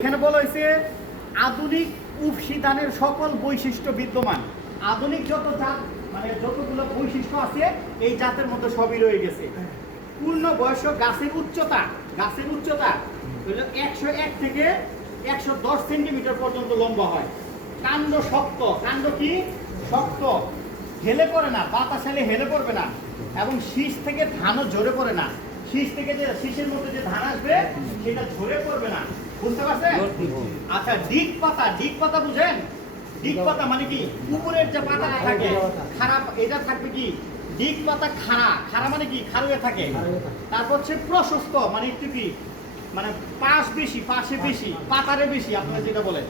এখানে বলা হয়েছে আধুনিক উফশী ধানের সকল বৈশিষ্ট্য বিদ্যমান। আধুনিক যত জাত মানে যতগুলো বৈশিষ্ট্য আছে এই জাতের মধ্যে সবই রয়ে গেছে। পূর্ণ বয়স গাছের উচ্চতা হলো 101 থেকে 110 সেন্টিমিটার পর্যন্ত লম্বা হয়। কাণ্ড শক্ত, কাণ্ড কি শক্ত, হেলে পড়ে না, বাতাস এলে হেলে পড়বে না, এবং শীষ থেকে ধানও ঝরে পড়ে না। শীষ থেকে যে শীষের মধ্যে যে ধান আসবে সেটা ঝরে পড়বে না। বুঝতে পারছেন? আচ্ছা, ডিগ পাতা বুঝেন? ডিগ পাতা মানে কি উপরের যে পাতাটা থাকে খারাপ, এটা থাকবে কি ডিগ পাতা খাড়া মানে কি খাড়ুয়ে থাকে। তারপর হচ্ছে প্রশস্ত মানে একটু কি মানে পাশে বেশি পাতারে বেশি আপনারা যেটা বলেন,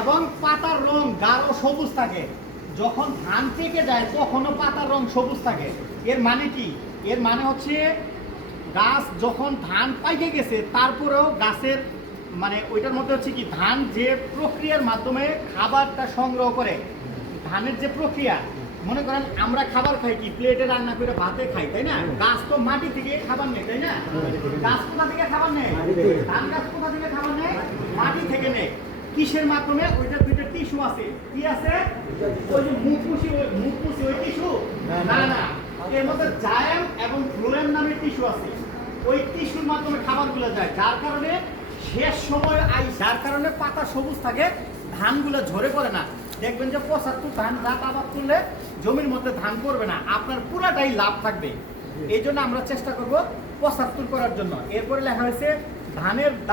এবং পাতার রং গাঢ় সবুজ থাকে। যখন ধান পেকে যায় তখনও পাতার রং সবুজ থাকে। এর মানে কি? এর মানে হচ্ছে গাছ যখন ধান পাইকে গেছে তারপরেও গাছের মানে ওইটার মধ্যে হচ্ছে কি ধান যে প্রক্রিয়ার মাধ্যমে খাবারটা সংগ্রহ করে, ধানের যে প্রক্রিয়া, মনে করেন আমরা খাবার খাই কি প্লেটে রান্না করে ভাতে খাই, তাই না? গাছ তো মাটি থেকে খাবার নেই, তাই না? গাছ কোথা থেকে খাবার নেয়? ধান গাছ কোথা থেকে খাবার নেয়? মাটি থেকে নেয়। কিসের মাধ্যমে? ওইটা দুইটা টিস্যু আছে। কি আছে? ওই যে মুখপুষি ওই টিস্যু না, এর মধ্যে জায়াম এবং ফ্লোয়েম নামের টিস্যু আছে। ওই টিস্যুর মাধ্যমে খাবারগুলো যায়, যার কারণে শেষ সময় যার কারণে পাতা সবুজ থাকে, ধানগুলো ঝরে পড়ে না। দেখবেন যে 75 ধান জাত আবাদ করলে জমির মধ্যে ধান পড়বে না, আপনার পুরাটাই লাভ থাকবে। এই জন্য আমরা চেষ্টা করব 75 করার জন্য। এরপরে লেখা হয়েছে ধানের